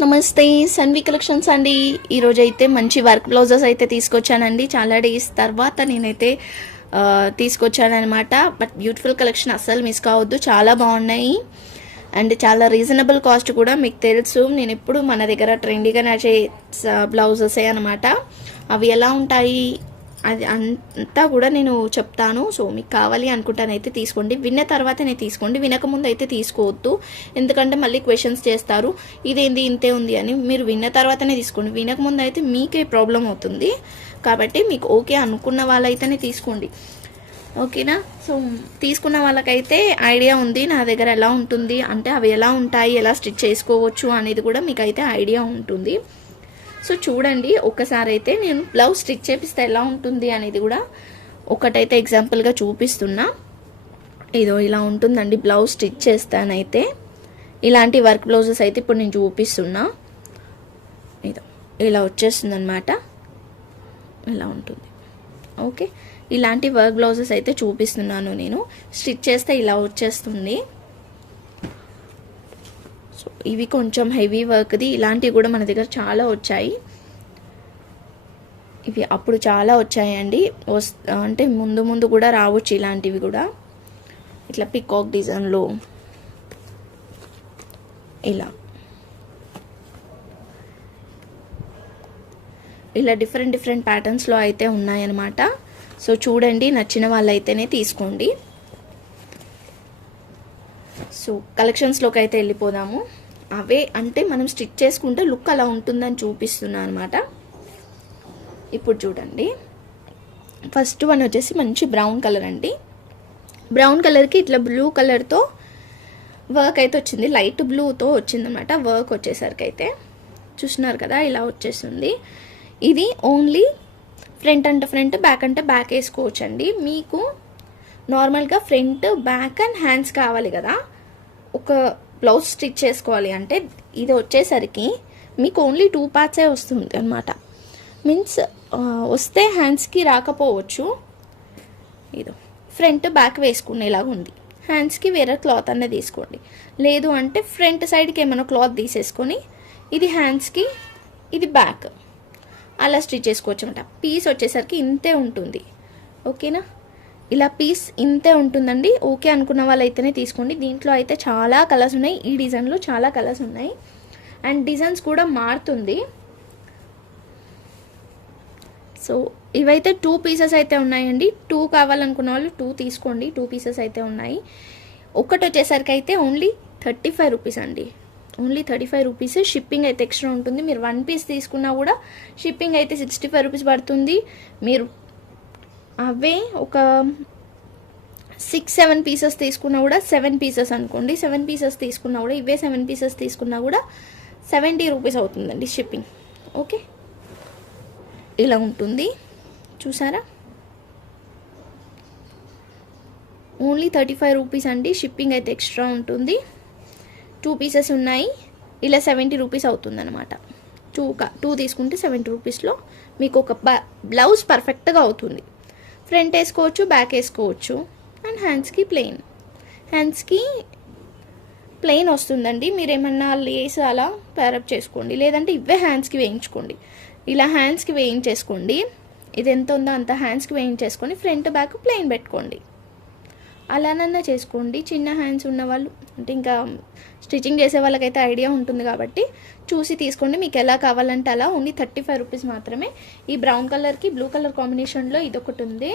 నమస్తే సన్వి కలెక్షన్స్ అండి. ఈరోజు అయితే మంచి వర్క్ బ్లౌజెస్ అయితే తీసుకొచ్చానండి. చాలా డేస్ తర్వాత నేనైతే తీసుకొచ్చానమాట. బట్ బ్యూటిఫుల్ కలెక్షన్ అస్సలు మిస్ కావద్దు, చాలా బాగున్నాయి అండ్ చాలా రీజనబుల్ కాస్ట్ కూడా. మీకు తెలుసు నేను ఎప్పుడు మన దగ్గర ట్రెండీగా నచ్చే బ్లౌజెసే అనమాట. అవి ఎలా ఉంటాయి అది అంతా కూడా నేను చెప్తాను. సో మీకు కావాలి అనుకుంటానైతే తీసుకోండి, విన్న తర్వాతనే తీసుకోండి, వినకముందు అయితే తీసుకోవద్దు. ఎందుకంటే మళ్ళీ క్వశ్చన్స్ చేస్తారు, ఇదేంది ఇంతే ఉంది అని. మీరు విన్న తర్వాతనే తీసుకోండి, వినకముందు అయితే మీకే ప్రాబ్లం అవుతుంది. కాబట్టి మీకు ఓకే అనుకున్న వాళ్ళైతేనే తీసుకోండి, ఓకేనా. సో తీసుకున్న వాళ్ళకైతే ఐడియా ఉంది నా దగ్గర ఎలా ఉంటుంది అంటే అవి ఎలా ఉంటాయి, ఎలా స్టిచ్ చేసుకోవచ్చు అనేది కూడా మీకు అయితే ఐడియా ఉంటుంది. సో చూడండి ఒక్కసారి అయితే నేను బ్లౌజ్ స్టిచ్ చేపిస్తే ఎలా ఉంటుంది అనేది కూడా ఒకటైతే ఎగ్జాంపుల్గా చూపిస్తున్నా. ఇదో ఇలా ఉంటుందండి బ్లౌజ్ స్టిచ్ చేస్తానైతే. ఇలాంటి వర్క్ బ్లౌజెస్ అయితే ఇప్పుడు నేను చూపిస్తున్నా. ఇదో ఇలా వచ్చేస్తుంది అనమాట, ఇలా ఉంటుంది. ఓకే, ఇలాంటి వర్క్ బ్లౌజెస్ అయితే చూపిస్తున్నాను నేను. స్టిచ్ చేస్తే ఇలా వచ్చేస్తుంది. సో ఇవి కొంచెం హెవీ వర్క్ది, ఇలాంటివి కూడా మన దగ్గర చాలా వచ్చాయి. ఇవి అప్పుడు చాలా వచ్చాయండి, అంటే ముందు ముందు కూడా రావచ్చు ఇలాంటివి కూడా. ఇట్లా పికాక్ డిజైన్లో ఇలా డిఫరెంట్ డిఫరెంట్ ప్యాటర్న్స్లో అయితే ఉన్నాయన్నమాట. సో చూడండి, నచ్చిన వాళ్ళైతేనే తీసుకోండి. సో కలెక్షన్స్లోకి అయితే వెళ్ళిపోదాము. అవే అంటే మనం స్టిచ్ చేసుకుంటే లుక్ అలా ఉంటుందని చూపిస్తున్నాను అనమాట. ఇప్పుడు చూడండి, ఫస్ట్ వన్ వచ్చేసి మంచి బ్రౌన్ కలర్ అండి. బ్రౌన్ కలర్కి ఇట్లా బ్లూ కలర్తో వర్క్ అయితే వచ్చింది, లైట్ బ్లూతో వచ్చిందనమాట వర్క్. వచ్చేసరికి అయితే చూస్తున్నారు కదా, ఇలా వచ్చేస్తుంది. ఇది ఓన్లీ ఫ్రంట్ అంటే ఫ్రంట్, బ్యాక్ అంటే బ్యాక్ వేసుకోవచ్చు అండి. మీకు నార్మల్గా ఫ్రంట్, బ్యాక్ అండ్ హ్యాండ్స్ కావాలి కదా, ఒక బ్లౌజ్ స్టిచ్ చేసుకోవాలి అంటే ఇది వచ్చేసరికి మీకు ఓన్లీ 2 పార్ట్సే వస్తుంది అనమాట. మీన్స్ వస్తే హ్యాండ్స్కి రాకపోవచ్చు. ఇది ఫ్రంట్ బ్యాక్ వేసుకునేలాగా ఉంది. హ్యాండ్స్కి వేరే క్లాత్ అన్నది తీసుకోండి, లేదు అంటే ఫ్రంట్ సైడ్కి ఏమైనా క్లాత్ తీసేసుకొని ఇది హ్యాండ్స్కి ఇది బ్యాక్ అలా స్టిచ్ చేసుకోవచ్చు అనమాట. పీస్ వచ్చేసరికి ఇంతే ఉంటుంది, ఓకేనా. ఇలా పీస్ ఇంతే ఉంటుందండి. ఓకే అనుకున్న వాళ్ళైతేనే తీసుకోండి. దీంట్లో అయితే చాలా కలర్స్ ఉన్నాయి, ఈ డిజైన్లో చాలా కలర్స్ ఉన్నాయి అండ్ డిజైన్స్ కూడా మారుతుంది. సో ఇవైతే 2 పీసెస్ అయితే ఉన్నాయండి. 2 కావాలనుకున్న వాళ్ళు 2 తీసుకోండి, 2 పీసెస్ అయితే ఉన్నాయి. ఒకటి వచ్చేసరికి అయితే ఓన్లీ 35 రూపీస్ అండి, ఓన్లీ 35 రూపీస్. షిప్పింగ్ అయితే ఎక్స్ట్రా ఉంటుంది. మీరు 1 పీస్ తీసుకున్నా కూడా షిప్పింగ్ అయితే 65 రూపీస్ పడుతుంది. మీరు అవే ఒక 6-7 పీసెస్ తీసుకున్నా కూడా 7 పీసెస్ అనుకోండి, 7 పీసెస్ తీసుకున్నా కూడా ఇవే 7 పీసెస్ తీసుకున్నా కూడా 70 రూపీస్ అవుతుందండి షిప్పింగ్. ఓకే, ఇలా ఉంటుంది చూసారా. ఓన్లీ 35 రూపీస్ అండి, షిప్పింగ్ అయితే ఎక్స్ట్రా ఉంటుంది. 2 పీసెస్ ఉన్నాయి, ఇలా 70 రూపీస్ అవుతుంది అనమాట. 2 తీసుకుంటే 70 రూపీస్లో మీకు ఒక బ్లౌజ్ పర్ఫెక్ట్గా అవుతుంది. ఫ్రంట్ వేసుకోవచ్చు, బ్యాక్ వేసుకోవచ్చు అండ్ హ్యాండ్స్కి ప్లెయిన్ వస్తుందండి. మీరు ఏమన్నా లేస్ అలా ప్యారప్ చేసుకోండి, లేదంటే ఇవే హ్యాండ్స్కి వేయించుకోండి. ఇలా హ్యాండ్స్కి వేయించేసుకోండి, ఇది ఎంత ఉందో అంత హ్యాండ్స్కి వేయించేసుకొని ఫ్రంట్ బ్యాక్ ప్లెయిన్ పెట్టుకోండి. అలానన్నా చేసుకోండి. చిన్న హ్యాండ్స్ ఉన్న వాళ్ళు అంటే ఇంకా స్టిచ్చింగ్ చేసే వాళ్ళకైతే ఐడియా ఉంటుంది కాబట్టి చూసి తీసుకోండి, మీకు ఎలా కావాలంటే అలా. ఓన్లీ 35 రూపీస్ మాత్రమే. ఈ బ్రౌన్ కలర్కి బ్లూ కలర్ కాంబినేషన్లో ఇదొకటి ఉంది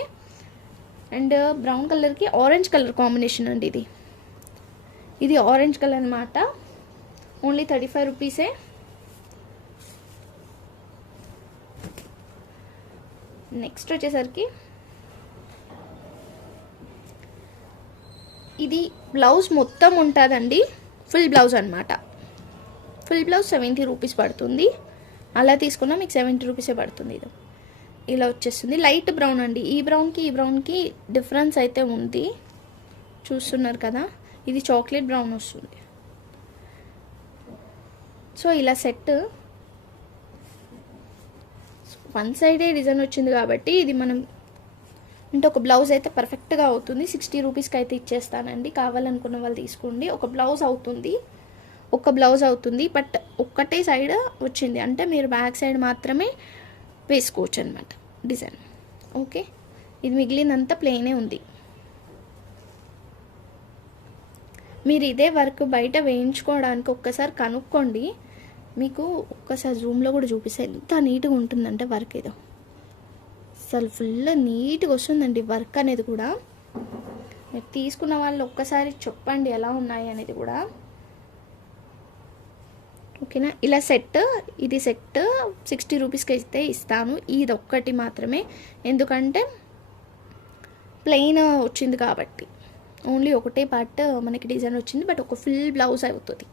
అండ్ బ్రౌన్ కలర్కి ఆరెంజ్ కలర్ కాంబినేషన్ అండి. ఇది ఆరెంజ్ కలర్ అనమాట. ఓన్లీ 35 రూపీసే. నెక్స్ట్ వచ్చేసరికి ఇది బ్లౌజ్ మొత్తం ఉంటుందండి, ఫుల్ బ్లౌజ్ అనమాట. ఫుల్ బ్లౌజ్ 70 రూపీస్ పడుతుంది. అలా తీసుకున్నా మీకు 70 రూపీసే పడుతుంది. ఇది ఇలా వచ్చేస్తుంది. లైట్ బ్రౌన్ అండి. ఈ బ్రౌన్కి డిఫరెన్స్ అయితే ఉంది, చూస్తున్నారు కదా. ఇది చాక్లెట్ బ్రౌన్ వస్తుంది. సో ఇలా సెట్ 1 సైడే డిజైన్ వచ్చింది కాబట్టి ఇది మనం అంటే ఒక బ్లౌజ్ అయితే పర్ఫెక్ట్గా అవుతుంది. 60 రూపీస్కి అయితే ఇచ్చేస్తానండి, కావాలనుకున్న వాళ్ళు తీసుకోండి. ఒక బ్లౌజ్ అవుతుంది, ఒక బ్లౌజ్ అవుతుంది. బట్ ఒక్కటే సైడ్ వచ్చింది అంటే మీరు బ్యాక్ సైడ్ మాత్రమే వేసుకోవచ్చు అనమాట డిజైన్. ఓకే, ఇది మిగిలినంత ప్లెయినే ఉంది. మీరు ఇదే వర్క్ బయట వేయించుకోవడానికి ఒక్కసారి కనుక్కోండి, మీకు ఒక్కసారి జూమ్లో కూడా చూపిస్తే ఎంత నీట్గా ఉంటుందంటే వర్క్ ఏదో అసలు ఫుల్ నీట్గా వస్తుందండి వర్క్ అనేది కూడా. మీరు తీసుకున్న వాళ్ళు ఒక్కసారి చెప్పండి ఎలా ఉన్నాయి అనేది కూడా. ఓకేనా, ఇలా సెట్, ఇది సెట్ 60 రూపీస్కి అయితే ఇస్తాను. ఇది ఒక్కటి మాత్రమే, ఎందుకంటే ప్లెయిన్ వచ్చింది కాబట్టి ఓన్లీ ఒకటే పార్ట్ మనకి డిజైన్ వచ్చింది. బట్ ఒక ఫుల్ బ్లౌజ్ అవుతుంది,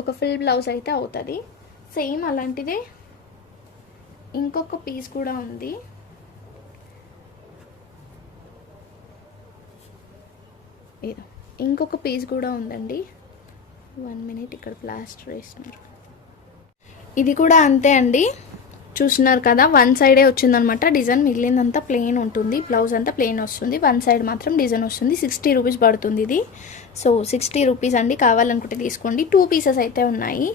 ఒక ఫుల్ బ్లౌజ్ అయితే అవుతుంది. సేమ్ అలాంటిదే ఇంకొక పీస్ కూడా ఉంది. ఇంకొక పీస్ కూడా ఉందండి. 1 మినిట్, ఇక్కడ ప్లాస్టర్ వేస్తున్నారు. ఇది కూడా అంతే అండి, చూస్తున్నారు కదా, వన్ సైడే వచ్చిందనమాట డిజైన్. మిగిలిందంతా ప్లెయిన్ ఉంటుంది, బ్లౌజ్ అంతా ప్లెయిన్ వస్తుంది, వన్ సైడ్ మాత్రం డిజైన్ వస్తుంది. 60 రూపీస్ పడుతుంది ఇది. సో 60 రూపీస్ అండి, కావాలనుకుంటే తీసుకోండి. 2 పీసెస్ అయితే ఉన్నాయి,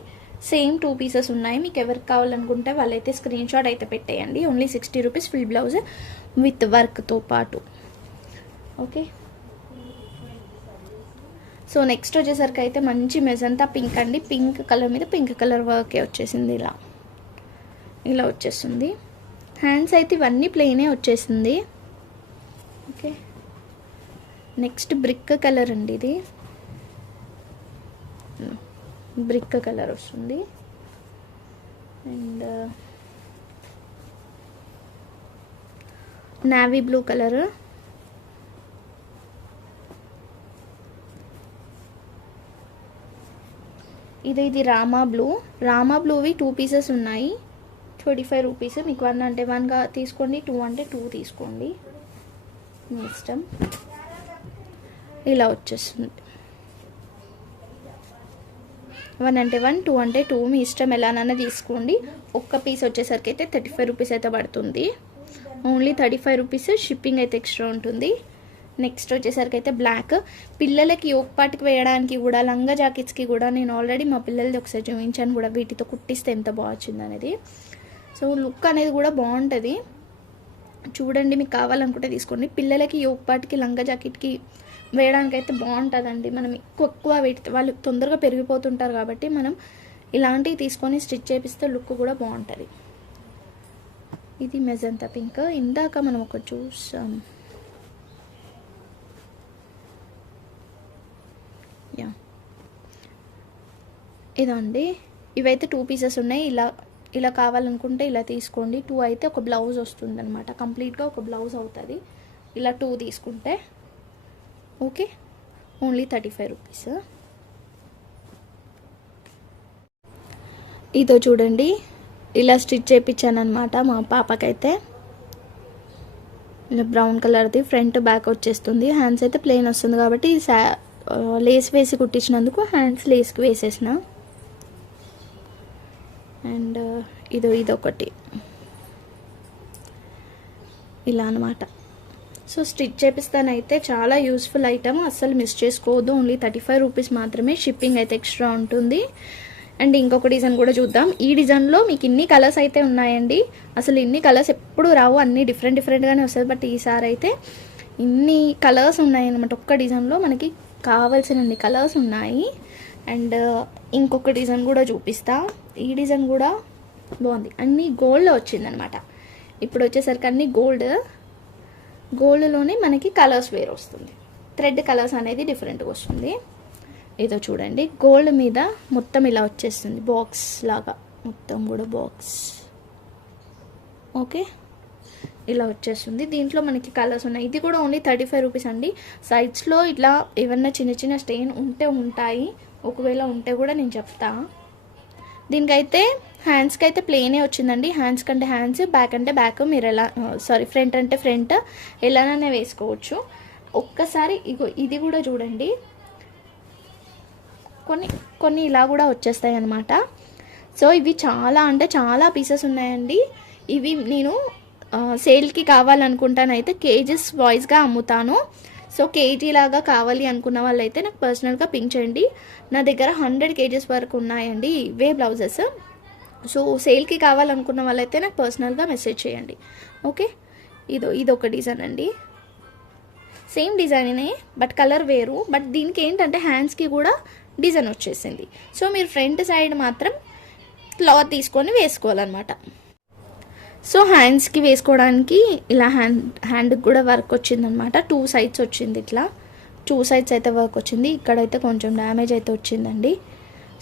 సేమ్ 2 పీసెస్ ఉన్నాయి. మీకు ఎవరికి కావాలనుకుంటే వాళ్ళైతే స్క్రీన్ షాట్ అయితే పెట్టేయండి. Only 60 rupees full blouse with వర్క్తో పాటు. ఓకే, సో నెక్స్ట్ వచ్చేసరికి అయితే మంచి మెజంతా పింక్ అండి. పింక్ కలర్ మీద పింక్ కలర్ వర్కే వచ్చేసింది, ఇలా వచ్చేస్తుంది. హ్యాండ్స్ అయితే ఇవన్నీ ప్లెయినే వచ్చేసింది. ఓకే, నెక్స్ట్ బ్రిక్ కలర్ అండి, ఇది బ్రిక్ కలర్ వస్తుంది. అండ్ నావీ బ్లూ కలర్, ఇది రామా బ్లూవి 2 పీసెస్ ఉన్నాయి. 25 రూపీస్. మీకు 1 అంటే 1గా తీసుకోండి, 2 అంటే 2 తీసుకోండి, మీ ఇష్టం. ఇలా వచ్చేస్తుంది, 1 అంటే 1, 2 అంటే 2, మీ ఇష్టం ఎలానైనా తీసుకోండి. ఒక్క పీస్ వచ్చేసరికి అయితే 35 రూపీస్ అయితే పడుతుంది. ఓన్లీ 35 రూపీస్, షిప్పింగ్ అయితే ఎక్స్ట్రా ఉంటుంది. నెక్స్ట్ వచ్చేసరికి అయితే బ్లాక్, పిల్లలకి యోగపాటికి వేయడానికి కూడా, లంగా జాకెట్స్కి కూడా నేను ఆల్రెడీ మా పిల్లలది ఒకసారి చూపించాను కూడా, వీటితో కుట్టిస్తే ఎంత బాగా వచ్చింది అనేది. సో లుక్ అనేది కూడా బాగుంటుంది, చూడండి. మీకు కావాలనుకుంటే తీసుకోండి. పిల్లలకి యోగపాటికి, లంగా జాకెట్కి వేయడానికి అయితే బాగుంటుందండి. మనం ఎక్కువ వీటి వాళ్ళు తొందరగా పెరిగిపోతుంటారు కాబట్టి మనం ఇలాంటివి తీసుకొని స్టిచ్ చేపిస్తే లుక్ కూడా బాగుంటుంది. ఇది మెజంతా పింక్, ఇందాక మనం ఒక చూసాం. ఇదండి, ఇవైతే 2 పీసెస్ ఉన్నాయి. ఇలా కావాలనుకుంటే ఇలా తీసుకోండి. 2 అయితే ఒక బ్లౌజ్ వస్తుంది అనమాట, కంప్లీట్గా ఒక బ్లౌజ్ అవుతుంది. ఇలా 2 తీసుకుంటే ఓకే, ఓన్లీ 35 రూపీస్. ఇదో చూడండి, ఇలా స్టిచ్ చేయించాను అనమాట మా పాపకైతే. ఇలా బ్రౌన్ కలర్ది, ఫ్రంట్ బ్యాక్ వచ్చేస్తుంది. హ్యాండ్స్ అయితే ప్లెయిన్ వస్తుంది కాబట్టి లేస్ వేసి కుట్టించినందుకు హ్యాండ్స్ లేస్కి వేసేసిన. అండ్ ఇదొకటి ఇలా అనమాట. సో స్టిచ్ చేపిస్తానైతే చాలా యూస్ఫుల్ ఐటమ్, అస్సలు మిస్ చేసుకోవద్దు. ఓన్లీ 35 రూపీస్ మాత్రమే, షిప్పింగ్ అయితే ఎక్స్ట్రా ఉంటుంది. అండ్ ఇంకొక డిజైన్ కూడా చూద్దాం. ఈ డిజైన్లో మీకు ఇన్ని కలర్స్ అయితే ఉన్నాయండి. అసలు ఇన్ని కలర్స్ ఎప్పుడు రావు, అన్నీ డిఫరెంట్గానే వస్తుంది. బట్ ఈసారి అయితే ఇన్ని కలర్స్ ఉన్నాయి అనమాట. ఒక్క డిజైన్లో మనకి కావాల్సినన్ని కలర్స్ ఉన్నాయి. అండ్ ఇంకొక డిజైన్ కూడా చూపిస్తా. ఈ డిజైన్ కూడా బాగుంది, అన్నీ గోల్డ్లో వచ్చిందనమాట. ఇప్పుడు వచ్చేసరికి అన్నీ గోల్డ్లోనే మనకి కలర్స్ వేరు వస్తుంది, థ్రెడ్ కలర్స్ అనేది డిఫరెంట్గా వస్తుంది. ఏదో చూడండి, గోల్డ్ మీద మొత్తం ఇలా వచ్చేస్తుంది, బాక్స్ లాగా మొత్తం కూడా బాక్స్. ఓకే, ఇలా వచ్చేస్తుంది. దీంట్లో మనకి కలర్స్ ఉన్నాయి. ఇది కూడా ఓన్లీ 35 రూపీస్ అండి. సైడ్స్లో ఇట్లా ఏమన్నా చిన్న చిన్న స్టెయిన్ ఉంటాయి, ఒకవేళ ఉంటే కూడా నేను చెప్తా. దీనికైతే హ్యాండ్స్కి అయితే ప్లెయినే వచ్చిందండి. హ్యాండ్స్ కంటే హ్యాండ్స్, బ్యాక్ అంటే బ్యాక్, మీరు ఎలా ఫ్రంట్ అంటే ఫ్రంట్ ఎలానైనా వేసుకోవచ్చు. ఒక్కసారి ఇది కూడా చూడండి, కొన్ని ఇలా కూడా వచ్చేస్తాయి అన్నమాట. సో ఇవి చాలా అంటే చాలా పీసెస్ ఉన్నాయండి. ఇవి నేను సేల్కి కావాలనుకుంటానైతే కేజెస్ వాయిస్గా అమ్ముతాను. సో కేజీ లాగా కావాలి అనుకున్న వాళ్ళైతే నాకు పర్సనల్గా పింక్ చేయండి. నా దగ్గర 100 kgs వరకు ఉన్నాయండి ఇవే బ్లౌజెస్. సో సేల్కి కావాలనుకున్న వాళ్ళైతే నాకు పర్సనల్గా మెసేజ్ చేయండి. ఓకే, ఇదొక డిజైన్ అండి. సేమ్ డిజైనే బట్ కలర్ వేరు. బట్ దీనికి ఏంటంటే హ్యాండ్స్కి కూడా డిజైన్ వచ్చేసింది. సో మీరు ఫ్రంట్ సైడ్ మాత్రం క్లాత్ తీసుకొని వేసుకోవాలన్నమాట. సో హ్యాండ్స్కి వేసుకోవడానికి ఇలా హ్యాండ్కి కూడా వర్క్ వచ్చిందనమాట. 2 sides వచ్చింది, ఇట్లా 2 sides అయితే వర్క్ వచ్చింది. ఇక్కడైతే కొంచెం డ్యామేజ్ అయితే వచ్చిందండి.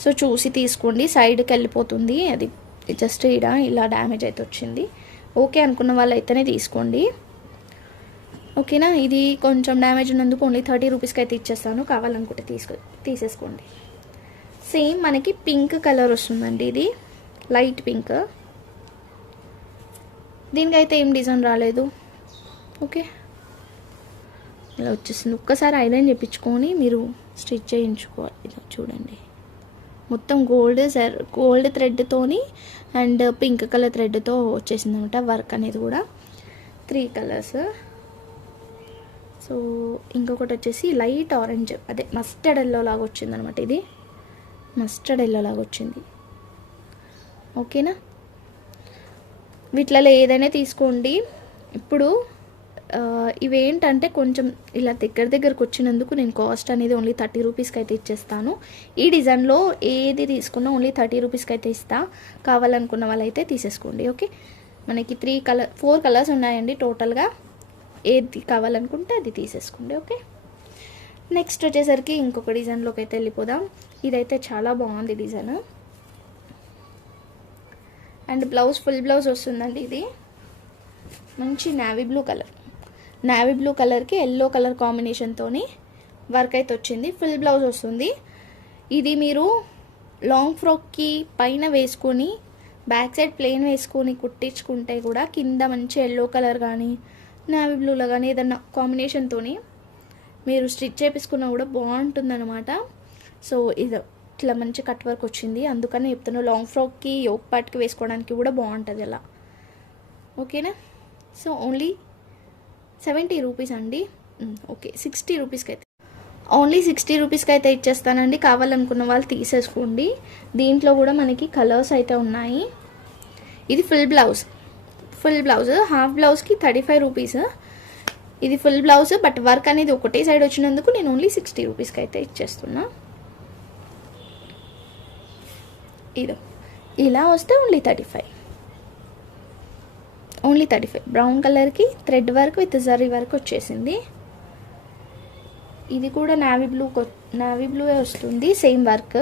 సో చూసి తీసుకోండి, సైడ్కి వెళ్ళిపోతుంది అది, జస్ట్ ఇలా డ్యామేజ్ అయితే వచ్చింది. ఓకే అనుకున్న వాళ్ళు అయితేనే తీసుకోండి. ఓకేనా, ఇది కొంచెం డ్యామేజ్ ఉన్నందుకు ఓన్లీ 30 రూపీస్కి అయితే ఇచ్చేస్తాను. కావాలనుకుంటే తీసేసుకోండి. సేమ్ మనకి పింక్ కలర్ వస్తుందండి, ఇది లైట్ పింక్. దీనికైతే ఏం డిజైన్ రాలేదు. ఓకే, ఇలా వచ్చేసింది. ఒక్కసారి ఐరన్ చేయించుకొని మీరు స్టిచ్ చేయించుకోవాలి. ఇలా చూడండి, మొత్తం గోల్డ్ థ్రెడ్తోని అండ్ పింక్ కలర్ థ్రెడ్తో వచ్చేసింది అనమాట వర్క్ అనేది కూడా. 3 కలర్స్. సో ఇంకొకటి వచ్చేసి లైట్ ఆరెంజ్, అదే మస్టర్డ్ ఎల్లో లాగా వచ్చిందనమాట. ఇది మస్టర్డ్ ఎల్లో లాగా వచ్చింది. ఓకేనా, వీటిలలో ఏదైనా తీసుకోండి. ఇప్పుడు ఇవేంటంటే కొంచెం ఇలా దగ్గరకు వచ్చినందుకు నేను కాస్ట్ అనేది ఓన్లీ 30 రూపీస్కి అయితే ఇచ్చేస్తాను. ఈ డిజైన్లో ఏది తీసుకున్నా ఓన్లీ 30 రూపీస్కి అయితే ఇస్తా. కావాలనుకున్న వాళ్ళైతే తీసేసుకోండి. ఓకే, మనకి 4 కలర్స్ ఉన్నాయండి టోటల్గా. ఏది కావాలనుకుంటే అది తీసేసుకోండి. ఓకే, నెక్స్ట్ వచ్చేసరికి ఇంకొక డిజైన్లోకి అయితే వెళ్ళిపోదాం. ఇదైతే చాలా బాగుంది design. And blouse full blouse వస్తుందండి. ఇది మంచి నావీ బ్లూ కలర్కి ఎల్లో కలర్ కాంబినేషన్తో వర్క్ అయితే వచ్చింది. ఫుల్ బ్లౌజ్ వస్తుంది. ఇది మీరు లాంగ్ ఫ్రాక్కి పైన వేసుకొని బ్యాక్ సైడ్ ప్లెయిన్ వేసుకొని కుట్టించుకుంటే కూడా కింద మంచి ఎల్లో కలర్ కానీ నావీ బ్లూలో కానీ ఏదన్నా కాంబినేషన్తో మీరు స్టిచ్ చేపించుకున్నా కూడా బాగుంటుందన్నమాట. సో ఇది ఇట్లా మంచి కట్ వర్క్ వచ్చింది, అందుకని చెప్తున్నా. లాంగ్ ఫ్రాక్కి యోక్ పార్ట్కి వేసుకోవడానికి కూడా బాగుంటుంది అలా. ఓకేనా, సో ఓన్లీ 70 రూపీస్ అండి. ఓకే, 60 రూపీస్కి అయితే ఓన్లీ 60 రూపీస్కి అయితే ఇచ్చేస్తానండి. కావాలనుకున్న వాళ్ళు తీసేసుకోండి. దీంట్లో కూడా మనకి కలర్స్ అయితే ఉన్నాయి. ఇది ఫుల్ బ్లౌజ్ హాఫ్ బ్లౌజ్కి 35 రూపీస్. ఇది ఫుల్ బ్లౌజ్ బట్ వర్క్ అనేది ఒకటే సైడ్ వచ్చినందుకు నేను ఓన్లీ 60 రూపీస్కి అయితే ఇచ్చేస్తున్నా. ఇలా వస్తే ఓన్లీ 35 బ్రౌన్ కలర్కి thread work with zari work వచ్చేసింది. ఇది కూడా నావీ బ్లూ వస్తుంది, సేమ్ వర్క్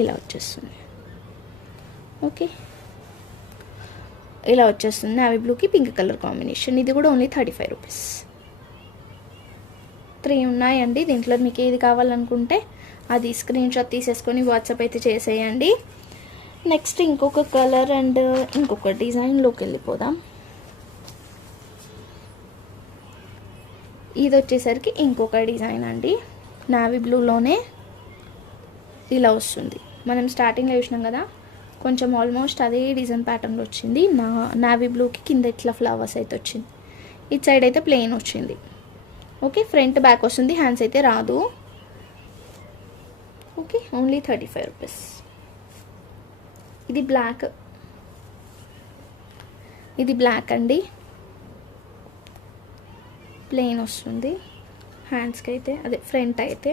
ఇలా వచ్చేస్తుంది. ఓకే, ఇలా వచ్చేస్తుంది నావీ బ్లూకి పింక్ కలర్ కాంబినేషన్. ఇది కూడా ఓన్లీ 35 రూపీస్. 3 ఉన్నాయండి దీంట్లో. మీకు ఏది కావాలనుకుంటే అది స్క్రీన్ షాట్ తీసేసుకొని వాట్సాప్ అయితే చేసేయండి. నెక్స్ట్ ఇంకొక కలర్ అండ్ ఇంకొక డిజైన్లోకి వెళ్ళిపోదాం. ఇది వచ్చేసరికి ఇంకొక డిజైన్ అండి. నావీ బ్లూలోనే ఇలా వస్తుంది. మనం స్టార్టింగ్లో చూసినాం కదా, కొంచెం ఆల్మోస్ట్ అదే డిజైన్ ప్యాటర్న్లో వచ్చింది. నావీ బ్లూకి కింద ఇట్లా ఫ్లవర్స్ అయితే వచ్చింది. ఇటు సైడ్ అయితే ప్లెయిన్ వచ్చింది. ఓకే, ఫ్రంట్ బ్యాక్ వస్తుంది, హ్యాండ్స్ అయితే రాదు. Okay, only 35 rupees. ఇది బ్లాక్ అండి, ప్లెయిన్ వస్తుంది హ్యాండ్స్కి అయితే, అదే ఫ్రంట్ అయితే.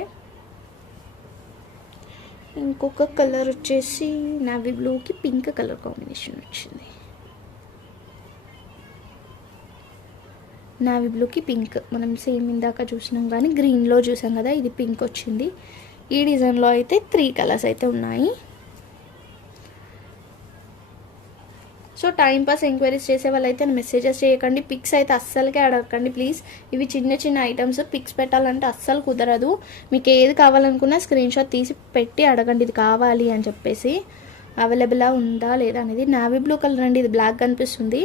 ఇంకొక కలర్ వచ్చేసి నావీ బ్లూకి పింక్ కలర్ కాంబినేషన్ వచ్చింది. నావీ బ్లూకి పింక్ మనం సేమ్ ఇందాక చూసినాం కానీ గ్రీన్లో చూసాం కదా, ఇది పింక్ వచ్చింది. ఈ డిజైన్లో అయితే 3 కలర్స్ అయితే ఉన్నాయి. సో టైంపాస్ ఎంక్వైరీస్ చేసే వాళ్ళైతే మెసేజెస్ చేయకండి, పిక్స్ అయితే అస్సలకే అడగకండి ప్లీజ్. ఇవి చిన్న ఐటమ్స్, పిక్స్ పెట్టాలంటే అస్సలు కుదరదు. మీకు ఏది కావాలనుకున్నా స్క్రీన్ షాట్ తీసి పెట్టి అడగండి, ఇది కావాలి అని చెప్పేసి. అవైలబుల్గా ఉందా లేదా అనేది. నావీ బ్లూ కలర్ అండి, ఇది బ్లాక్ కనిపిస్తుంది.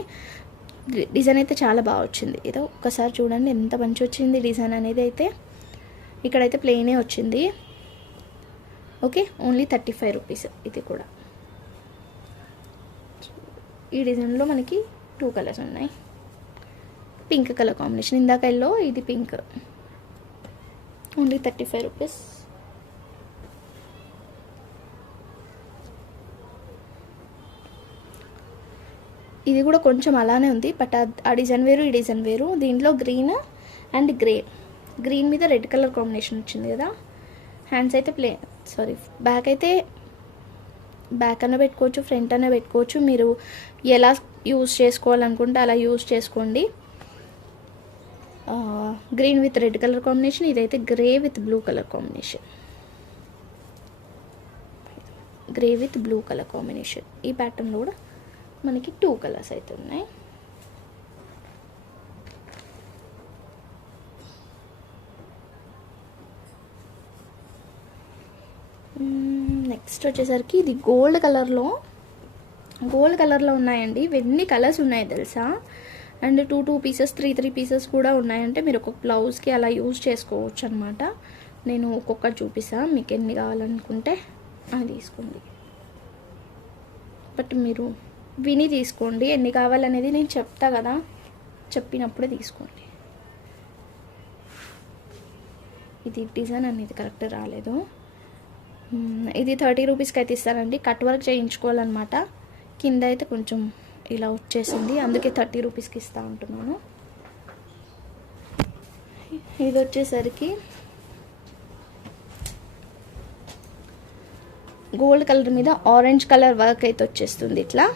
డిజైన్ అయితే చాలా బాగా వచ్చింది. ఏదో ఒక్కసారి చూడండి ఎంత మంచి వచ్చింది డిజైన్ అనేది. అయితే ఇక్కడైతే ప్లెయినే వచ్చింది. Okay, only 35 rupees. ఇది కూడా ఈ డిజైన్లో మనకి 2 కలర్స్ ఉన్నాయి. Pink colour combination. ఇందాక ఎల్లో, ఇది పింక్. Only 35 rupees. ఇది కూడా కొంచెం అలానే ఉంది, బట్ ఆ డిజైన్ వేరు, ఈ డిజైన్ వేరు. దీంట్లో గ్రీన్ అండ్ గ్రే, గ్రీన్ మీద రెడ్ కలర్ కాంబినేషన్ వచ్చింది కదా. హ్యాండ్స్ అయితే బ్యాక్ అయితే బ్యాక్ అన్న పెట్టుకోవచ్చు, ఫ్రంట్ అన్న పెట్టుకోవచ్చు. మీరు ఎలా యూజ్ చేసుకోవాలనుకుంటే అలా యూజ్ చేసుకోండి. Green with red colour combination, ఇదైతే grey with blue colour combination. Grey with blue colour combination. ఈ ప్యాటర్న్లో కూడా మనకి 2 కలర్స్ అయితే ఉన్నాయి. నెక్స్ట్ వచ్చేసరికి ఇది గోల్డ్ కలర్లో ఉన్నాయండి. ఇవన్నీ కలర్స్ ఉన్నాయి తెలుసా. అండ్ 2 పీసెస్, 3 పీసెస్ కూడా ఉన్నాయంటే మీరు ఒక బ్లౌజ్కి అలా యూజ్ చేసుకోవచ్చు అనమాట. నేను ఒక్కొక్కటి చూపిస్తాను, మీకు ఎన్ని కావాలనుకుంటే అది తీసుకోండి. బట్ మీరు విని తీసుకోండి, ఎన్ని కావాలనేది నేను చెప్తా కదా, చెప్పినప్పుడే తీసుకోండి. ఇది డిజైన్ అనేది కరెక్ట్ రాలేదు. ఇది 30 రూపీస్కి అయితే ఇస్తానండి. కట్ వర్క్ చేయించుకోవాలన్నమాట. కింద అయితే కొంచెం ఇలా వచ్చేసింది, అందుకే 30 రూపీస్కి ఇస్తా ఉంటున్నాను. ఇది వచ్చేసరికి గోల్డ్ కలర్ మీద ఆరెంజ్ కలర్ వర్క్ అయితే వచ్చేస్తుంది ఇట్లా.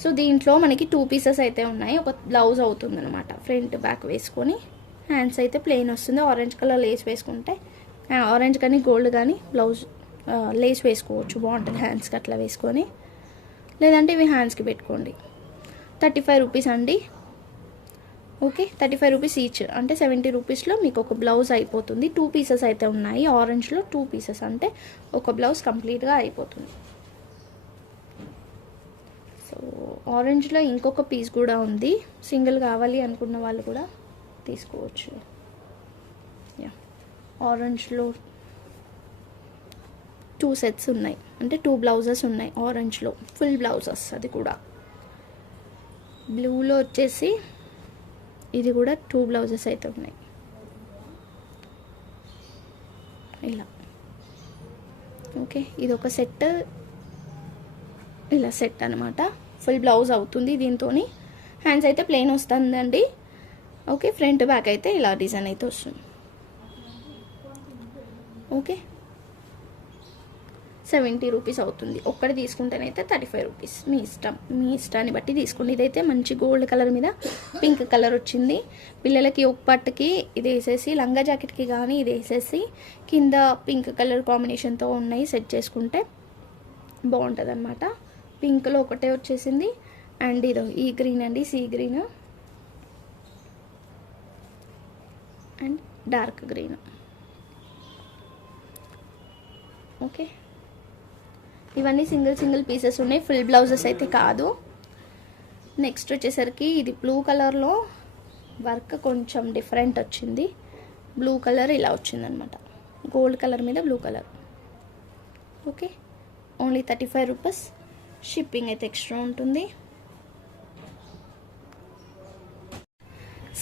సో దీంట్లో మనకి 2 పీసెస్ అయితే ఉన్నాయి. ఒక బ్లౌజ్ అవుతుంది అనమాట. ఫ్రంట్ బ్యాక్ వేసుకొని హ్యాండ్స్ అయితే ప్లెయిన్ వస్తుంది. ఆరెంజ్ కలర్ లేస్ వేసుకుంటే, ఆరెంజ్ కానీ గోల్డ్ కానీ బ్లౌజ్ లేస్ వేసుకోవచ్చు, బాగుంటుంది హ్యాండ్స్కి అట్లా వేసుకొని. లేదంటే ఇవి హ్యాండ్స్కి పెట్టుకోండి. 35 రూపీస్ అండి. ఓకే, 35 రూపీస్ ఈచ్, అంటే 70 రూపీస్లో మీకు ఒక బ్లౌజ్ అయిపోతుంది. 2 పీసెస్ అయితే ఉన్నాయి. ఆరెంజ్లో 2 పీసెస్ అంటే ఒక బ్లౌజ్ కంప్లీట్గా అయిపోతుంది. సో ఆరెంజ్లో ఇంకొక పీస్ కూడా ఉంది. సింగిల్ కావాలి అనుకున్న వాళ్ళు కూడా తీసుకోవచ్చు. యా, ఆరెంజ్లో 2 సెట్స్ ఉన్నాయి, అంటే 2 బ్లౌజెస్ ఉన్నాయి ఆరెంజ్లో, ఫుల్ బ్లౌజెస్. అది కూడా బ్లూలో వచ్చేసి ఇది కూడా 2 బ్లౌజెస్ అయితే ఉన్నాయి ఇలా. ఓకే, ఇది ఒక సెట్, ఇలా సెట్ అనమాట. ఫుల్ బ్లౌజ్ అవుతుంది దీంతో. హ్యాండ్స్ అయితే ప్లెయిన్ వస్తుందండి. ఓకే, ఫ్రంట్ బ్యాక్ అయితే ఇలా డిజైన్ అయితే వస్తుంది. ఓకే, 70 రూపీస్ అవుతుంది. ఒక్కటి తీసుకుంటేనైతే 35 రూపీస్. మీ ఇష్టాన్ని బట్టి తీసుకోండి. ఇదైతే మంచి గోల్డ్ కలర్ మీద పింక్ కలర్ వచ్చింది. పిల్లలకి ఒక పట్టుకి ఇది వేసేసి, లంగా జాకెట్కి కానీ ఇది వేసేసి, కింద పింక్ కలర్ కాంబినేషన్తో ఉన్నాయి సెట్ చేసుకుంటే బాగుంటుంది అనమాట. పింక్లో ఒకటే వచ్చేసింది. అండ్ ఇదో ఈ గ్రీన్ అండి, sea green and dark green. Okay, ఇవన్నీ సింగిల్ పీసెస్ ఉన్నాయి, ఫుల్ బ్లౌజెస్ అయితే కాదు. నెక్స్ట్ వచ్చేసరికి ఇది బ్లూ కలర్లో వర్క్ కొంచెం డిఫరెంట్ వచ్చింది. బ్లూ కలర్ ఇలా వచ్చిందనమాట, గోల్డ్ కలర్ మీద blue colour. Okay, only 35 rupees. Shipping అయితే ఎక్స్ట్రా ఉంటుంది.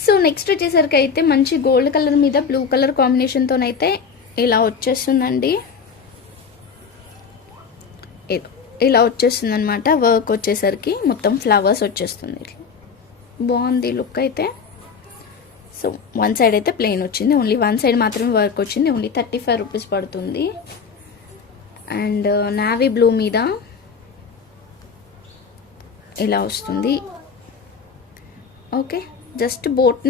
సో నెక్స్ట్ వచ్చేసరికి అయితే మంచి గోల్డ్ కలర్ మీద బ్లూ కలర్ కాంబినేషన్తోనైతే ఇలా వచ్చేస్తుందండి. ఇలా వచ్చేస్తుంది అనమాట. వర్క్ వచ్చేసరికి మొత్తం ఫ్లవర్స్ వచ్చేస్తుంది. ఇట్లా బాగుంది లుక్ అయితే. సో వన్ సైడ్ అయితే ప్లెయిన్ వచ్చింది, ఓన్లీ వన్ సైడ్ మాత్రమే వర్క్ వచ్చింది. ఓన్లీ 35 రూపీస్ పడుతుంది. అండ్ నావీ బ్లూ మీద ఇలా వస్తుంది. ఓకే, జస్ట్ బోట్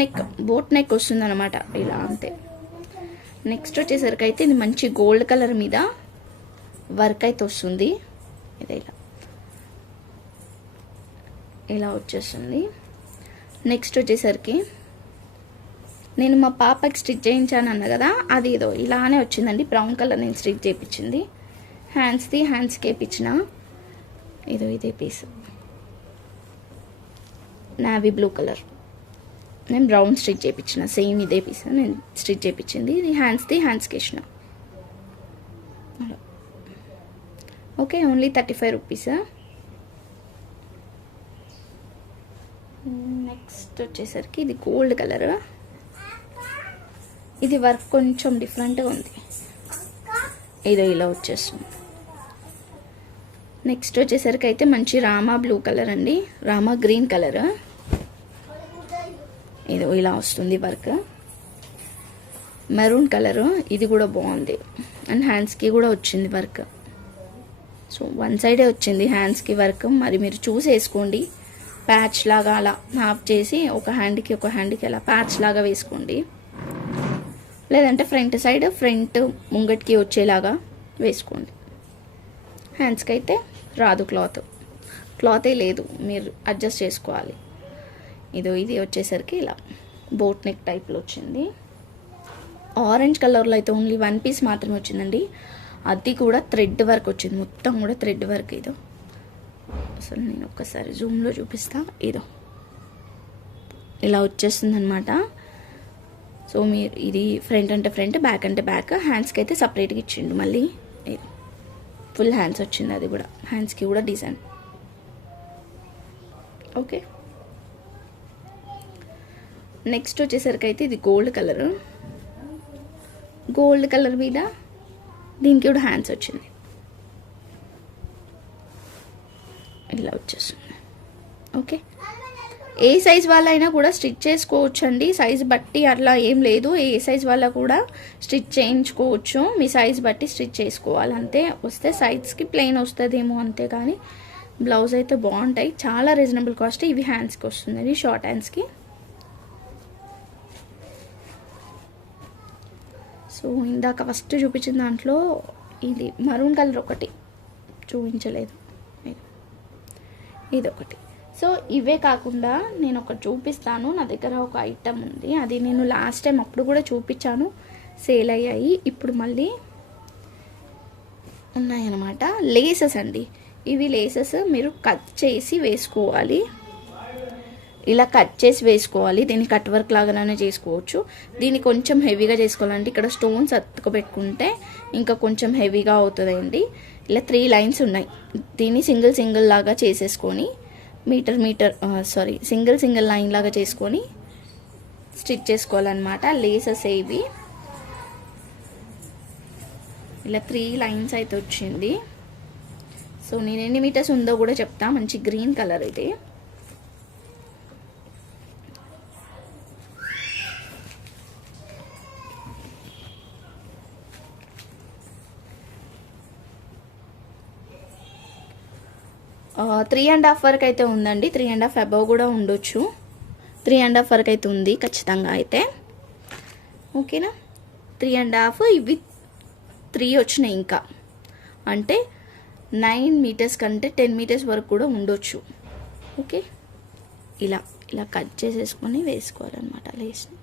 నెక్ వస్తుంది అనమాట ఇలా, అంతే. నెక్స్ట్ వచ్చేసరికి అయితే ఇది మంచి గోల్డ్ కలర్ మీద వర్క్ అయితే వస్తుంది. ఇది ఇలా వచ్చేస్తుంది. నెక్స్ట్ వచ్చేసరికి నేను మా పాపకి స్టిచ్ చేయించాను అన్న కదా, అది ఏదో ఇలానే వచ్చిందండి. బ్రౌన్ కలర్ నేను స్టిచ్ చేయించింది. హ్యాండ్స్కి వేయించిన ఇదే పీస్. నావీ బ్లూ కలర్ నేను బ్రౌన్ స్టిచ్ చేయించిన, సేమ్ ఇదే పీస్ నేను స్టిచ్ చేయించింది. ఇది హ్యాండ్స్కి వేసిన. Okay, only 35 rupees. Next next వచ్చేసరికి ఇది గోల్డ్ కలర్. ఇది వర్క్ కొంచెం డిఫరెంట్గా ఉంది. ఇదో ఇలా వచ్చేస్తుంది. నెక్స్ట్ వచ్చేసరికి అయితే మంచి రామా బ్లూ కలర్ అండి, రామా గ్రీన్ కలర్. ఇదో ఇలా వస్తుంది వర్క్. మెరూన్ కలర్, ఇది కూడా బాగుంది. అండ్ హ్యాండ్స్కి కూడా వచ్చింది వర్క్. సో వన్ సైడే వచ్చింది హ్యాండ్స్కి వర్క్. మరి మీరు చూసి వేసుకోండి. ప్యాచ్ లాగా అలా హాఫ్ చేసి ఒక హ్యాండ్కి అలా ప్యాచ్ లాగా వేసుకోండి. లేదంటే ఫ్రంట్ ముంగటికి వచ్చేలాగా వేసుకోండి. హ్యాండ్స్కి అయితే రాదు, క్లాతే లేదు, మీరు అడ్జస్ట్ చేసుకోవాలి. ఇది వచ్చేసరికి ఇలా బోట్ నెక్ టైప్లో వచ్చింది. ఆరెంజ్ కలర్లో అయితే ఓన్లీ 1 పీస్ మాత్రమే వచ్చిందండి. అది కూడా థ్రెడ్ వర్క్ వచ్చింది, మొత్తం కూడా థ్రెడ్ వర్క్. ఇదో అసలు నేను ఒక్కసారి జూమ్లో చూపిస్తా. ఇదో ఇలా వచ్చేస్తుంది అనమాట. సో మీరు ఇది ఫ్రంట్ అంటే ఫ్రంట్, బ్యాక్ అంటే బ్యాక్. హ్యాండ్స్కి అయితే సపరేట్గా ఇచ్చిండు. మళ్ళీ ఇది ఫుల్ హ్యాండ్స్ వచ్చింది, అది కూడా హ్యాండ్స్కి కూడా డిజైన్. ఓకే, నెక్స్ట్ వచ్చేసరికి అయితే ఇది గోల్డ్ కలర్ మీద దీనికి కూడా హ్యాండ్స్ వచ్చింది. ఇలా వచ్చేస్తుంది. ఓకే, ఏ సైజ్ వాళ్ళైనా కూడా స్టిచ్ చేసుకోవచ్చు అండి. సైజ్ బట్టి అట్లా ఏం లేదు, ఏ సైజ్ వాళ్ళ కూడా స్టిచ్ చేయించుకోవచ్చు. మీ సైజ్ బట్టి స్టిచ్ చేసుకోవాలి అంతే. వస్తే సైజ్కి ప్లెయిన్ వస్తుందేమో అంతే, కానీ బ్లౌజ్ అయితే బాగుంటాయి. చాలా రీజనబుల్ కాస్ట్. ఇవి హ్యాండ్స్కి వస్తుందండి, షార్ట్ హ్యాండ్స్కి. సో ఇందాక ఫస్ట్ చూపించిన దాంట్లో ఇది మరూన్ కలర్ ఒకటి చూపించలేదు, ఇది ఒకటి. సో ఇవే కాకుండా నేను ఒకటి చూపిస్తాను. నా దగ్గర ఒక ఐటమ్ ఉంది, అది నేను లాస్ట్ టైం అప్పుడు కూడా చూపించాను, సేల్ అయ్యాయి. ఇప్పుడు మళ్ళీ ఉన్నాయన్నమాట. లేసెస్ అండి, ఇవి లేసెస్ మీరు కట్ చేసి వేసుకోవాలి. ఇలా కట్ చేసి వేసుకోవాలి. దీన్ని కట్ వర్క్ లాగానే చేసుకోవచ్చు. దీన్ని కొంచెం హెవీగా చేసుకోవాలంటే ఇక్కడ స్టోన్స్ అతుకుపెట్టుకుంటే ఇంకా కొంచెం హెవీగా అవుతుందండి. ఇలా 3 లైన్స్ ఉన్నాయి. దీన్ని సింగిల్ లాగా చేసేసుకొని సింగిల్ లైన్ లాగా చేసుకొని స్టిచ్ చేసుకోవాలన్నమాట. లేసెస్ ఇవి ఇలా 3 లైన్స్ అయితే వచ్చింది. సో నేను ఎన్ని మీటర్స్ ఉందో కూడా చెప్తా. మంచి గ్రీన్ కలర్ ఇది. త్రీ అండ్ హాఫ్ వరకు అయితే ఉందండి. 3.5 అబవ్ కూడా ఉండొచ్చు. 3.5 వరకు అయితే ఉంది ఖచ్చితంగా అయితే. ఓకేనా, 3.5. ఇవి 3 వచ్చినాయి ఇంకా, అంటే 9 మీటర్స్ కంటే 10 మీటర్స్ వరకు కూడా ఉండొచ్చు. ఓకే, ఇలా కట్ చేసేసుకొని వేసుకోవాలన్నమాట లేస్ని.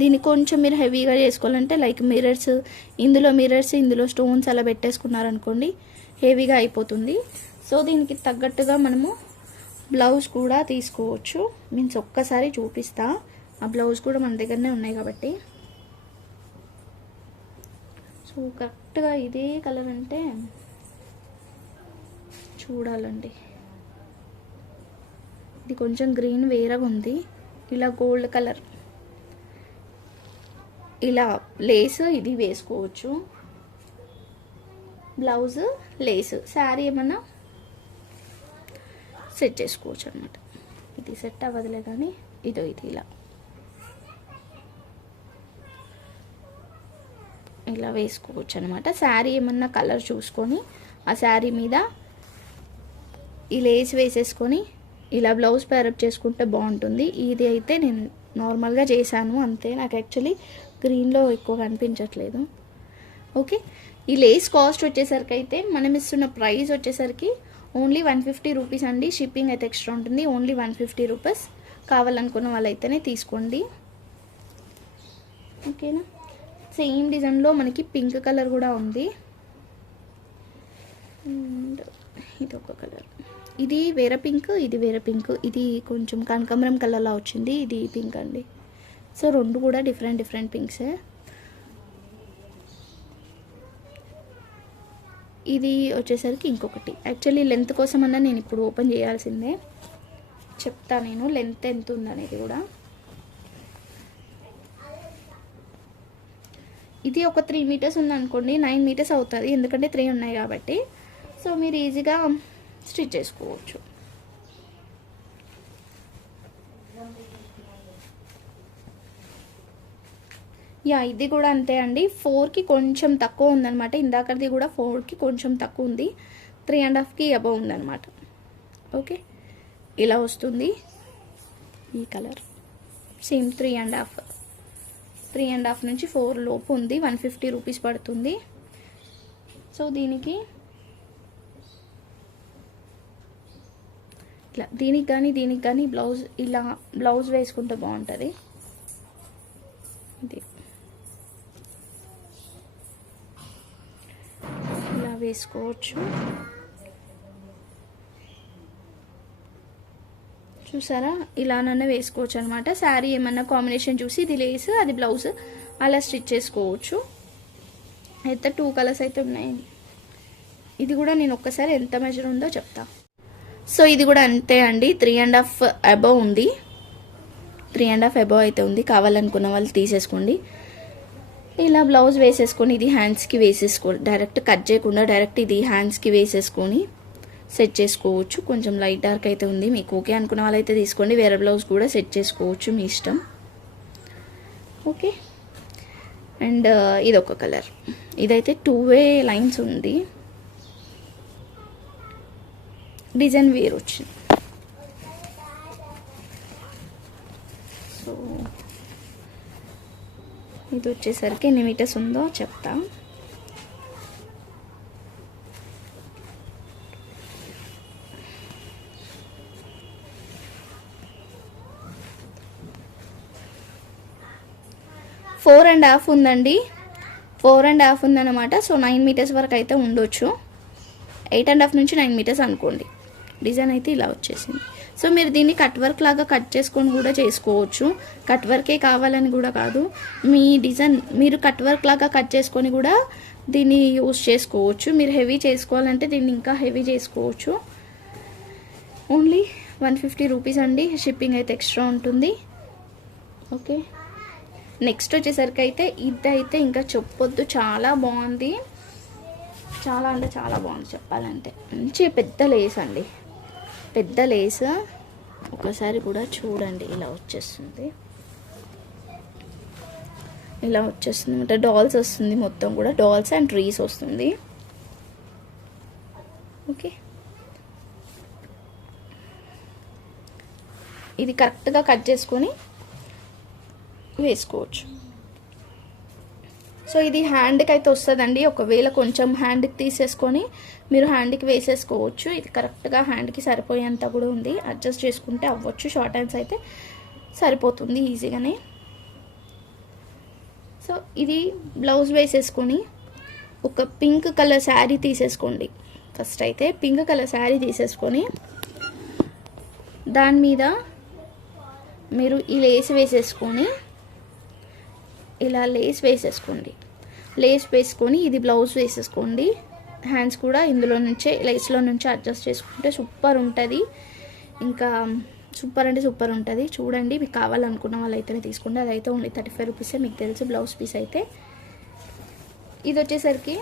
దీన్ని కొంచెం మీరు హెవీగా చేసుకోవాలంటే లైక్ ఇందులో స్టోన్స్ అలా పెట్టేసుకున్నారనుకోండి, హెవీగా అయిపోతుంది. సో దీనికి తగ్గట్టుగా మనము బ్లౌజ్ కూడా తీసుకోవచ్చు. మీన్స్ ఒక్కసారి చూపిస్తా. ఆ బ్లౌజ్ కూడా మన దగ్గరనే ఉన్నాయి కాబట్టి. సో కరెక్ట్గా ఇదే కలర్ అంటే చూడాలండి. ఇది కొంచెం గ్రీన్ వేరేగా ఉంది. ఇలా గోల్డ్ కలర్, ఇలా లేస్ ఇది వేసుకోవచ్చు. బ్లౌజ్ లేస్, శారీ ఏమన్నా సెట్ చేసుకోవచ్చు అనమాట. ఇది సెట్ అవ్వదులే కానీ ఇది ఇలా వేసుకోవచ్చు అనమాట. శారీ ఏమన్నా కలర్ చూసుకొని ఆ శారీ మీద ఈ లేస్ వేసేసుకొని ఇలా బ్లౌజ్ పేరప్ చేసుకుంటే బాగుంటుంది. ఇది అయితే నేను నార్మల్గా చేశాను అంతే. నాకు యాక్చువల్లీ గ్రీన్లో ఎక్కువ కనిపించట్లేదు. ఓకే, ఈ లేస్ కాస్ట్ వచ్చేసరికి అయితే మనం ఇస్తున్న ప్రైస్ వచ్చేసరికి ఓన్లీ 150 రూపీస్ అండి. షిప్పింగ్ అయితే ఎక్స్ట్రా ఉంటుంది. Only 150 rupees. కావాలనుకున్న వాళ్ళైతేనే తీసుకోండి. ఓకేనా, సేమ్ డిజైన్లో మనకి పింక్ కలర్ కూడా ఉంది. ఇది ఒక కలర్, ఇది వేరే పింక్, ఇది వేరే పింక్. ఇది కొంచెం కనకాంబరం కలర్లా వచ్చింది, ఇది పింక్ అండి. సో 2 కూడా డిఫరెంట్ పింక్సే. ఇది వచ్చేసరికి ఇంకొకటి. యాక్చువల్లీ లెంత్ కోసం అన్నా నేను ఇప్పుడు ఓపెన్ చేయాల్సిందే. చెప్తా నేను లెంత్ ఎంత ఉందనేది కూడా. ఇది ఒక 3 మీటర్స్ ఉందనుకోండి, 9 మీటర్స్ అవుతుంది, ఎందుకంటే 3 ఉన్నాయి కాబట్టి. సో మీరు ఈజీగా స్టిచ్ చేసుకోవచ్చు. యా, ఇది కూడా అంతే అండి. 4కి కొంచెం తక్కువ ఉందన్నమాట. ఇందాకది కూడా 4కి కొంచెం తక్కువ ఉంది, 3.5కి అబవ్ ఉందన్నమాట. ఓకే, ఇలా వస్తుంది ఈ కలర్. సేమ్ 3.5 నుంచి 4 లోపు ఉంది. 150 రూపీస్ పడుతుంది. సో దీనికి ఇట్లా దీనికి కానీ బ్లౌజ్ ఇలా బ్లౌజ్ వేసుకుంటే బాగుంటుంది. ఇది ఇలా వేసుకోవచ్చు. చూసారా, ఇలానన్నా వేసుకోవచ్చు అనమాట. శారీ ఏమన్నా కాంబినేషన్ చూసి ఇది లేస్ అది బ్లౌజ్ అలా స్టిచ్ చేసుకోవచ్చు. అయితే 2 కలర్స్ అయితే ఉన్నాయి. ఇది కూడా నేను ఒక్కసారి ఎంత మెజర్ ఉందో చెప్తా. సో ఇది కూడా అంతే అండి, 3.5 అబవ్ ఉంది. 3.5 అబవ్ అయితే ఉంది. కావాలనుకున్న వాళ్ళు తీసేసుకోండి. ఇలా బ్లౌజ్ వేసేసుకొని ఇది హ్యాండ్స్కి వేసేసుకోండి. డైరెక్ట్ కట్ చేయకుండా డైరెక్ట్ ఇది హ్యాండ్స్కి వేసేసుకొని సెట్ చేసుకోవచ్చు. కొంచెం లైట్ డార్క్ అయితే ఉంది, మీకు ఓకే అనుకున్న వాళ్ళైతే తీసుకోండి. వేరే బ్లౌజ్ కూడా సెట్ చేసుకోవచ్చు, మీ ఇష్టం. ఓకే, అండ్ ఇదొక కలర్. ఇదైతే 2 లైన్స్ ఉంది, డిజైన్ వేరు వచ్చింది. సో ఇది వచ్చేసరికి ఎన్ని మీటర్స్ ఉందో చెప్తా. ఫోర్ అండ్ హాఫ్ ఉందండి, 4.5 ఉందన్నమాట. సో 9 మీటర్స్ వరకు అయితే ఉండొచ్చు. 8.5 నుంచి 9 మీటర్స్ అనుకోండి. డిజైన్ అయితే ఇలా వచ్చేసింది. సో మీరు దీన్ని కట్ వర్క్ లాగా కట్ చేసుకొని కూడా చేసుకోవచ్చు. కట్ వర్కే కావాలని కూడా కాదు, మీ డిజైన్ మీరు కట్ వర్క్ లాగా కట్ చేసుకొని కూడా దీన్ని యూస్ చేసుకోవచ్చు. మీరు హెవీ చేసుకోవాలంటే దీన్ని ఇంకా హెవీ చేసుకోవచ్చు. ఓన్లీ 150 రూపీస్ అండి. షిప్పింగ్ అయితే ఎక్స్ట్రా ఉంటుంది. ఓకే, నెక్స్ట్ వచ్చేసరికి అయితే ఇదైతే ఇంకా చెప్పొద్దు, చాలా బాగుంది. చాలా అంటే చాలా బాగుంది చెప్పాలంటే. మంచి పెద్ద లేస్ అండి, పెద్ద లేస్. ఒకసారి కూడా చూడండి, ఇలా వచ్చేస్తుంది, ఇలా వచ్చేస్తుంది అనమాట. డాల్స్ వస్తుంది, మొత్తం కూడా డాల్స్ అండ్ ట్రీస్ వస్తుంది. ఓకే, ఇది కరెక్ట్గా కట్ చేసుకొని వేసుకోవచ్చు. సో ఇది హ్యాండ్కి అయితే వస్తుందండి. ఒకవేళ కొంచెం హ్యాండ్కి తీసేసుకొని మీరు హ్యాండ్కి వేసేసుకోవచ్చు. ఇది కరెక్ట్గా హ్యాండ్కి సరిపోయేంత కూడా ఉంది, అడ్జస్ట్ చేసుకుంటే అవ్వచ్చు. షార్ట్ హ్యాండ్స్ అయితే సరిపోతుంది ఈజీగానే. సో ఇది బ్లౌజ్ వేసేసుకొని ఒక పింక్ కలర్ శారీ తీసేసుకోండి. ఫస్ట్ అయితే పింక్ కలర్ శారీ తీసేసుకొని దాని మీద మీరు ఈ లేస్ వేసేసుకొని ఇలా లేస్ వేసేసుకోండి. లేస్ వేసుకొని ఇది బ్లౌజ్ వేసేసుకోండి. హ్యాండ్స్ కూడా ఇందులో నుంచే లేస్లో నుంచి అడ్జస్ట్ చేసుకుంటే సూపర్ ఉంటుంది. ఇంకా సూపర్ అంటే సూపర్ ఉంటుంది. చూడండి, మీకు కావాలనుకున్న వాళ్ళు అయితేనే తీసుకోండి. అదైతే ఓన్లీ 35 రూపీసే, మీకు తెలుసు బ్లౌజ్ పీస్ అయితే. ఇది వచ్చేసరికి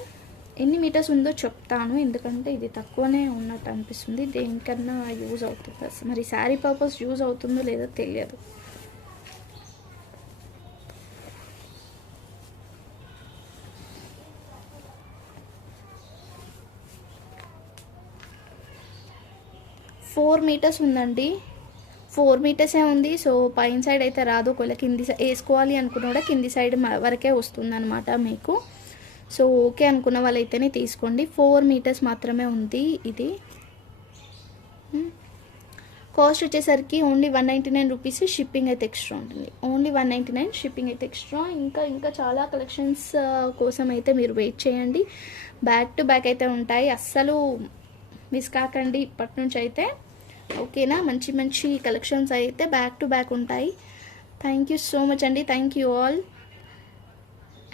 ఎన్ని మీటర్స్ ఉందో చెప్తాను, ఎందుకంటే ఇది తక్కువనే ఉన్నట్టు అనిపిస్తుంది. దేనికన్నా యూజ్ అవుతుంది, మరి శారీ పర్పస్ యూజ్ అవుతుందో లేదో తెలియదు. ఫోర్ మీటర్స్ ఉందండి, 4 మీటర్సే ఉంది. సో పైన సైడ్ అయితే రాదు. ఒకవేళ కింది వేసుకోవాలి అనుకున్నా కూడా కింది సైడ్ వరకే వస్తుంది అనమాట మీకు. సో ఓకే అనుకున్న వాళ్ళైతేనే తీసుకోండి. 4 మీటర్స్ మాత్రమే ఉంది. ఇది కాస్ట్ వచ్చేసరికి ఓన్లీ 199 రూపీస్. షిప్పింగ్ అయితే ఎక్స్ట్రా ఉంటుంది. ఓన్లీ 199, షిప్పింగ్ అయితే ఎక్స్ట్రా. ఇంకా చాలా కలెక్షన్స్ కోసం అయితే మీరు వెయిట్ చేయండి. బ్యాక్ టు బ్యాక్ అయితే ఉంటాయి, అస్సలు మిస్ కాకండి ఇప్పటి నుంచి అయితే. ఓకేనా, మంచి మంచి కలెక్షన్స్ అయితే బ్యాక్ టు బ్యాక్ ఉంటాయి. థ్యాంక్ యూ సో మచ్ అండి, thank you all.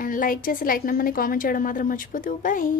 And like చేసి లైక్ నెంబర్ని కామెంట్ చేయడం మాత్రం మర్చిపోతూ. బాయ్.